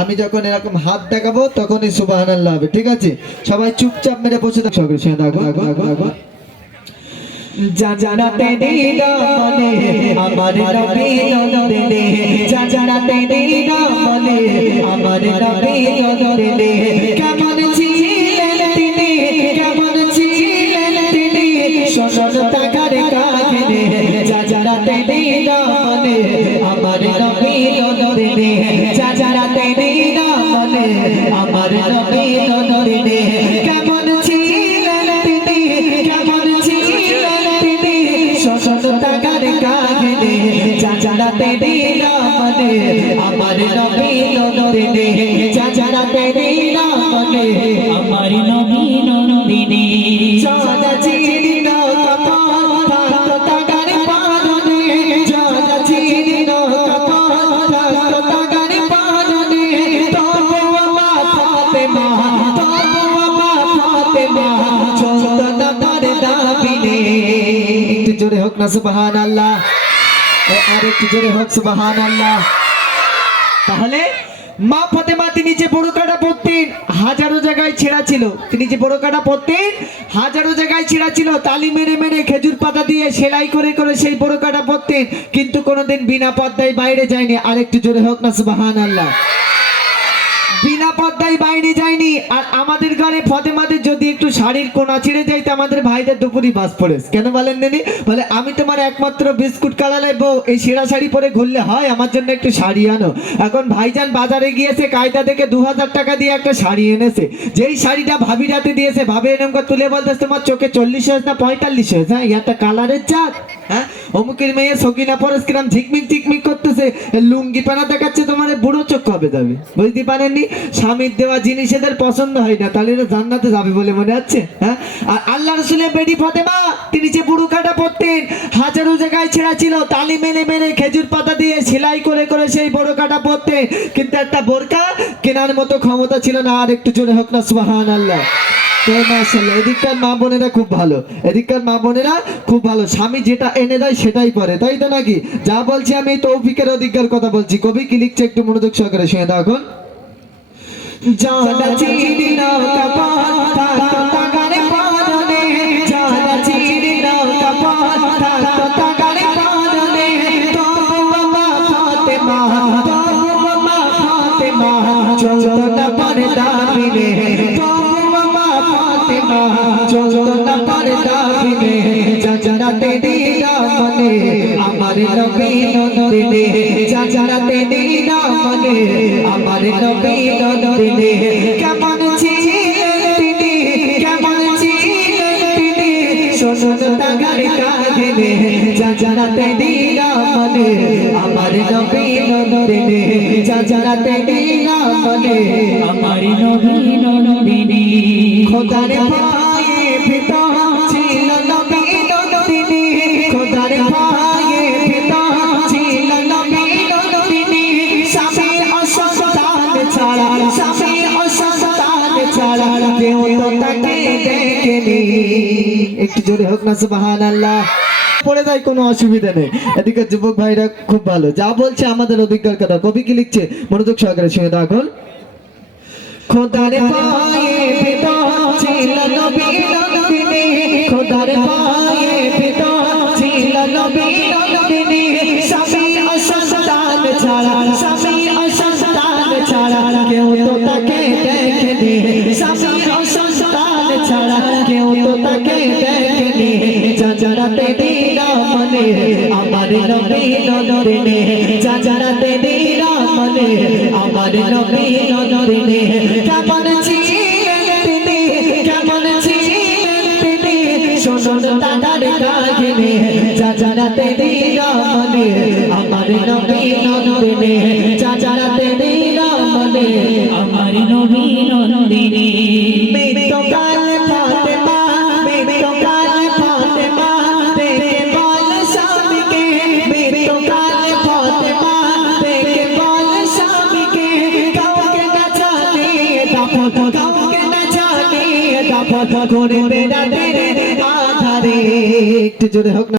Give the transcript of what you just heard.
আমি যখন এরকম হাত দেখাবো তখনই সুবহানাল্লাহ হবে, ঠিক আছে? সবাই চুপচাপ মেরে বসে থাকো। জানাতে দিনা বলে আমার নবী নদরে, জানাতে দিনা বলে আমার নবী নদরে, কেমন ছিলেন তিনি, কেমন ছিলেন তিনি, শোষণ টাকার কাহিনী। জানাতে দিনা বলে আমার নবী নদরে, জানাতে দিনা বলে আমার নবী নদরে, কেমন ছিলেন তিনি, কেমন ছিলেন তিনি, শোষণ টাকার কাহিনী। জানাতে দিনা বলে আমার নবী নদরে, জানাতে দিনা বলে আমার নবী নদরে। সাদা চিনি নৌকা থাকতো টাকার পালনে, সাদা চিনি নৌকা থাকতো টাকার পালনে, তবু মা ফাতেমা, তবু মা ফাতেমা চলতো না পর্দা বিনে। একটু জোরে হোক না সুবহানাল্লাহ, আর একটু জোরে হোক সুবহানাল্লাহ। তাহলে মা ফাতেমা তিনি যে বোরকাটা পরতেন হাজারো জায়গায় ছেঁড়া ছিল, তিনি যে বোরকাটা পরতেন হাজারো জায়গায় ছেঁড়া ছিল, তালি মেরে মেরে খেজুর পাতা দিয়ে সেলাই করে করে সেই বোরকাটা পরতেন, কিন্তু কোনোদিন বিনা পর্দায় বাইরে যায়নি। আর একটু জোরে হোক না সুবহানাল্লাহ। বিনা পর্দায় বাইরে যায়নি। আর আমাদের ঘরে ফাতেমাদের যদি একটু শাড়ির কোনা ছিঁড়ে যাইতে আমাদের ভাইদের দুপুরি বাস পড়ে, কেন বলেন নেনি? বলে আমি তোমার একমাত্র বিস্কুট কালারের বউ, এই সেরা শাড়ি পরে ঘুরলে হয়, আমার জন্য একটু শাড়ি আনো। এখন ভাইজান বাজারে গিয়েছে, কায়দা থেকে 2000 টাকা দিয়ে একটা শাড়ি এনেছে, যেই শাড়িটা ভাবি রাতে দিয়েছে, ভাবি এরকম তুলে বলতেছে তোমার চোখে 40 হয়েছে না 45 হয়েছে? হ্যাঁ, একটা কালারের চাঁদ। হ্যাঁ, অমুকের মেয়ে সকিনা পরেশ কিরাম ঝিকমিক ঝিকমিক করতেছে, লুঙ্গি পানা দেখাচ্ছে, তোমার বুড়ো চোখ কবে যাবে? বুঝতে পারেননি? স্বামীর দেওয়া জিনিস এদের পছন্দ হয় না, তাহলে এরা জান্নাতে যাবে বলে মনে হচ্ছে? হ্যাঁ, আর আল্লাহ রাসূলের বেটি ফাতেমা তিনি যে বুরকাটা পরতেন হাজারো জায়গায় ছেঁড়া ছিল, তালি মেরে মেরে খেজুর পাতা দিয়ে সেলাই করে করে সেই বোরকাটা পরতেন, কিন্তু একটা বোরকা কেনার মতো ক্ষমতা ছিল না। আর একটু জোরে হোক না সুবহানাল্লাহ। এদিককার মা বোনেরা খুব ভালো, এদিককার মা বোনেরা খুব ভালো, স্বামী যেটা এনে দেয় সেটাই পরে, তাই তো নাকি? যা বলছি আমি তৌফিকের অধিকার কথা বলছি। কবি কি লিখছে একটু মনোযোগ সহকারে শুনে দাও। এখন জানা চিনি নৌকা থাকতো টাকার পালনে, জানা চিনি নৌকা থাকতো টাকার পালনে, তবু মা ফাতেমা, তবু মা ফাতেমা চলতো না পর্দা বিনে, তবু মা ফাতেমা চলতো না পর্দা বিনে। জানাতে দিনা বলে আমার নবী নদরে, জানাতে দিনা বলে আমার নবী নদরে, কেমন ছিলেন তিনি, কেমন ছিলেন তিনি, শোষণ টাকার কাহিনী। জানাতে দিনা বলে আমার নবী নদরে, জানাতে দিনা বলে আমার নবী নদরে। খোদার পায়ে পিতা ছিল নবী নদরে, খোদার পায়ে পিতা ছিল নবী নদরে, স্বামী অসন্তান ছাড়া, স্বামী অসন্তান ছাড়া কেউ তো তাকে দেখেনি। একটু জোরে হোক না সুবহানাল্লাহ। পড়ে যায় কোনো অসুবিধা নেই, এদিকে যুবক ভাইরা খুব ভালো, যা বলছে আমাদের অধিকার কথা। কবি কি লিখছে মনোযোগ সহকারে শুনে দাও। এখন খোদার পায়ে পিতা ছিল নবী নদরে, খোদার পায়ে পিতা ছিল নবী নদরে, স্বামী অসন্তান ছাড়া, স্বামী অসন্তান ছাড়া কেউ তো তাকে দেখেনি, স্বামী অসন্তান ছাড়া কেউ তো তাকে দেখেনি। জানাতে দিনা বলে আমার নবী নদরে, জানাতে দিনা বলে আমার নবী নদরে, কেমন ছিলেন তিনি, কেমন ছিলেন তিনি, শোষণ টাকার কাহিনী। জানাতে দিনা বলে আমার নবী নদরে, জানাতে দিনা বলে আমার নবী নদরে। মৃত্যুকাল ফাতেমা, মৃত্যুকাল ফাতেমা দেখে বল স্বামীকে, মৃত্যুকাল ফাতেমা দেখে বল স্বামীকে, কাউকে না জানিয়ে দাফন, কাউকে না জানিয়ে দাফন করে বেড়াতে আধারে। একটু জোরে হোক না।